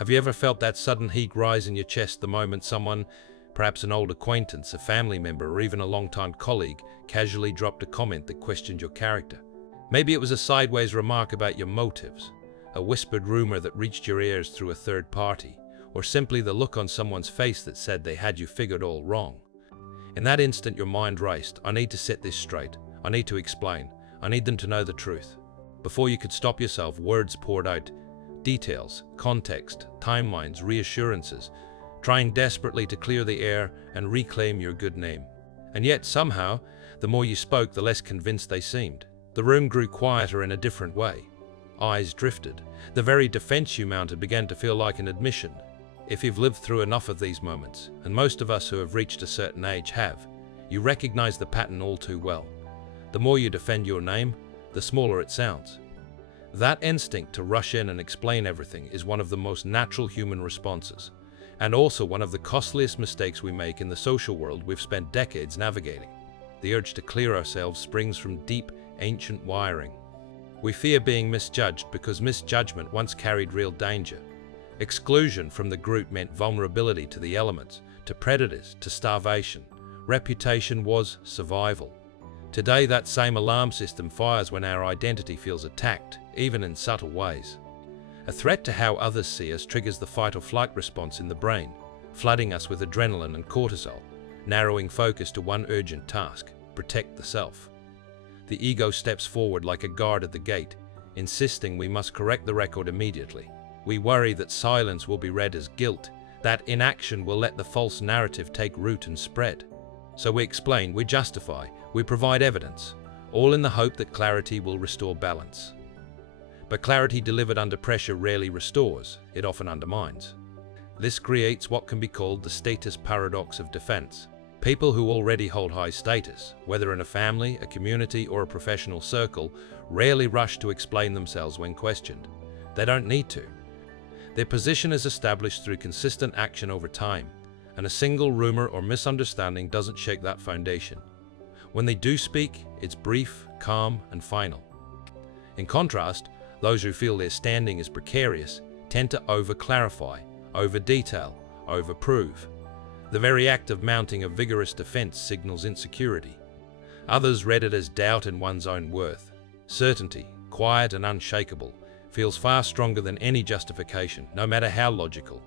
Have you ever felt that sudden heat rise in your chest the moment someone, perhaps an old acquaintance, a family member, or even a longtime colleague, casually dropped a comment that questioned your character? Maybe it was a sideways remark about your motives, a whispered rumor that reached your ears through a third party, or simply the look on someone's face that said they had you figured all wrong. In that instant, your mind raced. I need to set this straight. I need to explain. I need them to know the truth. Before you could stop yourself, words poured out. Details, context, timelines, reassurances, trying desperately to clear the air and reclaim your good name. And yet, somehow, the more you spoke, the less convinced they seemed. The room grew quieter in a different way. Eyes drifted. The very defense you mounted began to feel like an admission. If you've lived through enough of these moments, and most of us who have reached a certain age have, you recognize the pattern all too well. The more you defend your name, the smaller it sounds. That instinct to rush in and explain everything is one of the most natural human responses, and also one of the costliest mistakes we make in the social world we've spent decades navigating. The urge to clear ourselves springs from deep, ancient wiring. We fear being misjudged because misjudgment once carried real danger. Exclusion from the group meant vulnerability to the elements, to predators, to starvation. Reputation was survival. Today, that same alarm system fires when our identity feels attacked, even in subtle ways. A threat to how others see us triggers the fight or flight response in the brain, flooding us with adrenaline and cortisol, narrowing focus to one urgent task: protect the self. The ego steps forward like a guard at the gate, insisting we must correct the record immediately. We worry that silence will be read as guilt, that inaction will let the false narrative take root and spread. So we explain, we justify, we provide evidence, all in the hope that clarity will restore balance. But clarity delivered under pressure rarely restores, it often undermines. This creates what can be called the status paradox of defense. People who already hold high status, whether in a family, a community, or a professional circle, rarely rush to explain themselves when questioned. They don't need to. Their position is established through consistent action over time, and a single rumor or misunderstanding doesn't shake that foundation. When they do speak, it's brief, calm, and final. In contrast, those who feel their standing is precarious tend to over-clarify, over-detail, over-prove. The very act of mounting a vigorous defense signals insecurity. Others read it as doubt in one's own worth. Certainty, quiet and unshakable, feels far stronger than any justification, no matter how logical.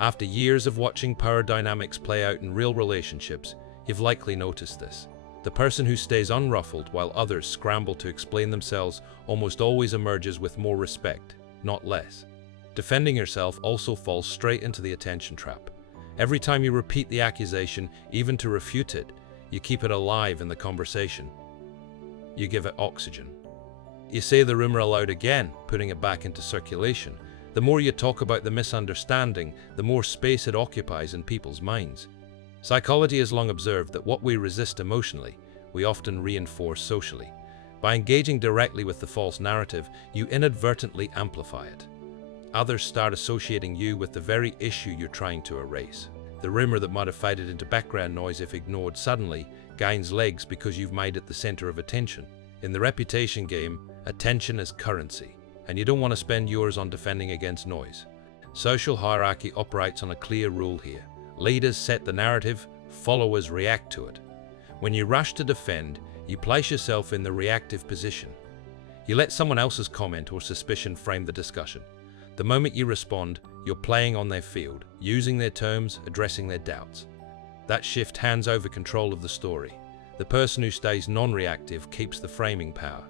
After years of watching power dynamics play out in real relationships, you've likely noticed this. The person who stays unruffled while others scramble to explain themselves almost always emerges with more respect, not less. Defending yourself also falls straight into the attention trap. Every time you repeat the accusation, even to refute it, you keep it alive in the conversation. You give it oxygen. You say the rumor aloud again, putting it back into circulation. The more you talk about the misunderstanding, the more space it occupies in people's minds. Psychology has long observed that what we resist emotionally, we often reinforce socially. By engaging directly with the false narrative, you inadvertently amplify it. Others start associating you with the very issue you're trying to erase. The rumor that might have faded into background noise if ignored suddenly gains legs because you've made it the center of attention. In the reputation game, attention is currency, and you don't want to spend yours on defending against noise. Social hierarchy operates on a clear rule here. Leaders set the narrative, followers react to it. When you rush to defend, you place yourself in the reactive position. You let someone else's comment or suspicion frame the discussion. The moment you respond, you're playing on their field, using their terms, addressing their doubts. That shift hands over control of the story. The person who stays non-reactive keeps the framing power.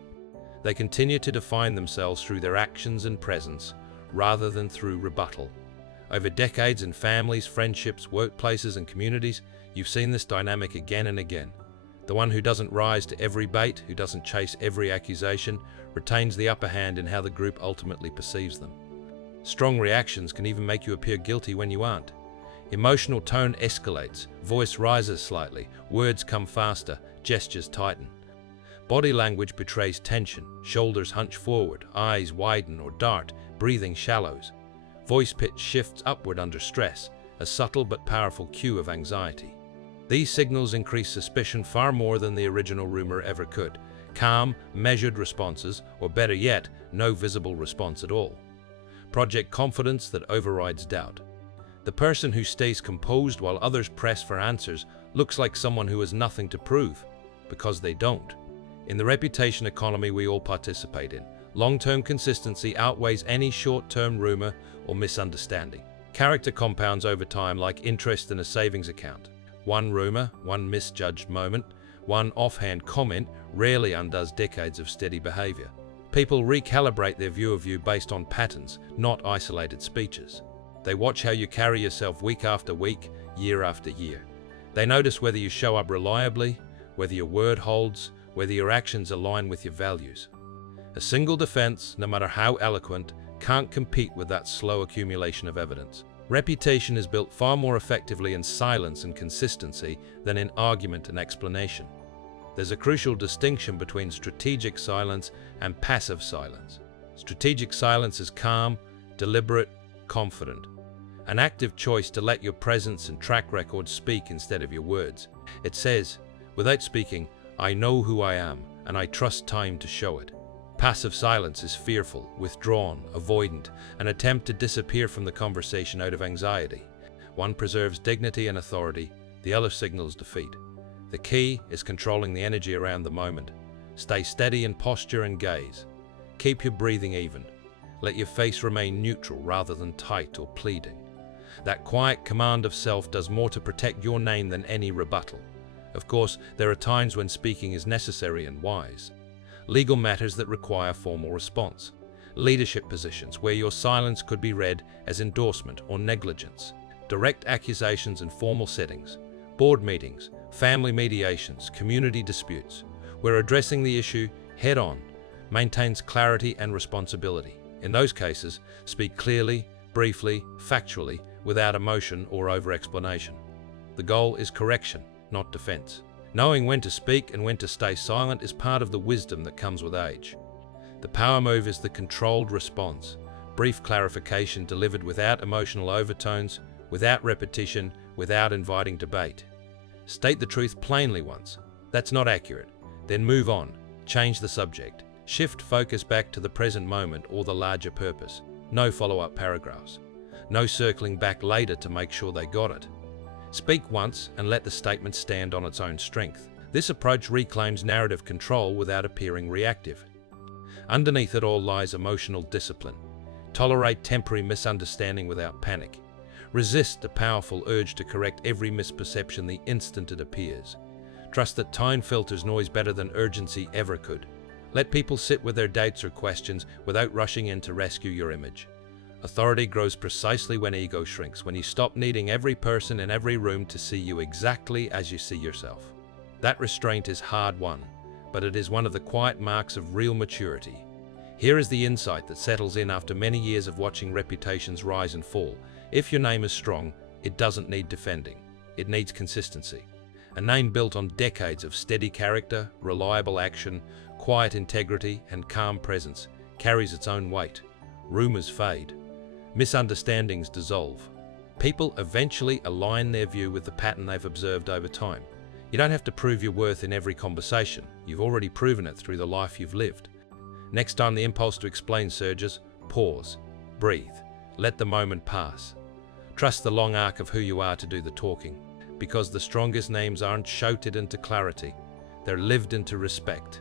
They continue to define themselves through their actions and presence, rather than through rebuttal. Over decades in families, friendships, workplaces, and communities, you've seen this dynamic again and again. The one who doesn't rise to every bait, who doesn't chase every accusation, retains the upper hand in how the group ultimately perceives them. Strong reactions can even make you appear guilty when you aren't. Emotional tone escalates, voice rises slightly, words come faster, gestures tighten. Body language betrays tension, shoulders hunch forward, eyes widen or dart, breathing shallows. Voice pitch shifts upward under stress, a subtle but powerful cue of anxiety. These signals increase suspicion far more than the original rumor ever could. Calm, measured responses, or better yet, no visible response at all, project confidence that overrides doubt. The person who stays composed while others press for answers looks like someone who has nothing to prove, because they don't. In the reputation economy we all participate in, long-term consistency outweighs any short-term rumor or misunderstanding. Character compounds over time like interest in a savings account. One rumor, one misjudged moment, one offhand comment rarely undoes decades of steady behavior. People recalibrate their view of you based on patterns, not isolated speeches. They watch how you carry yourself week after week, year after year. They notice whether you show up reliably, whether your word holds, whether your actions align with your values. A single defense, no matter how eloquent, can't compete with that slow accumulation of evidence. Reputation is built far more effectively in silence and consistency than in argument and explanation. There's a crucial distinction between strategic silence and passive silence. Strategic silence is calm, deliberate, confident. An active choice to let your presence and track record speak instead of your words. It says, without speaking, I know who I am, and I trust time to show it. Passive silence is fearful, withdrawn, avoidant, an attempt to disappear from the conversation out of anxiety. One preserves dignity and authority, the other signals defeat. The key is controlling the energy around the moment. Stay steady in posture and gaze. Keep your breathing even. Let your face remain neutral rather than tight or pleading. That quiet command of self does more to protect your name than any rebuttal. Of course, there are times when speaking is necessary and wise. Legal matters that require formal response. Leadership positions where your silence could be read as endorsement or negligence. Direct accusations in formal settings. Board meetings, family mediations, community disputes, where addressing the issue head-on maintains clarity and responsibility. In those cases, speak clearly, briefly, factually, without emotion or over-explanation. The goal is correction, not defense. Knowing when to speak and when to stay silent is part of the wisdom that comes with age. The power move is the controlled response, brief clarification delivered without emotional overtones, without repetition, without inviting debate. State the truth plainly once. That's not accurate. Then move on. Change the subject. Shift focus back to the present moment or the larger purpose. No follow-up paragraphs. No circling back later to make sure they got it. Speak once and let the statement stand on its own strength. This approach reclaims narrative control without appearing reactive. Underneath it all lies emotional discipline. Tolerate temporary misunderstanding without panic. Resist the powerful urge to correct every misperception the instant it appears. Trust that time filters noise better than urgency ever could. Let people sit with their doubts or questions without rushing in to rescue your image. Authority grows precisely when ego shrinks, when you stop needing every person in every room to see you exactly as you see yourself. That restraint is hard-won, but it is one of the quiet marks of real maturity. Here is the insight that settles in after many years of watching reputations rise and fall. If your name is strong, it doesn't need defending. It needs consistency. A name built on decades of steady character, reliable action, quiet integrity, and calm presence carries its own weight. Rumors fade. Misunderstandings dissolve. People eventually align their view with the pattern they've observed over time. You don't have to prove your worth in every conversation. You've already proven it through the life you've lived. Next time the impulse to explain surges, pause, breathe, let the moment pass. Trust the long arc of who you are to do the talking, because the strongest names aren't shouted into clarity, they're lived into respect.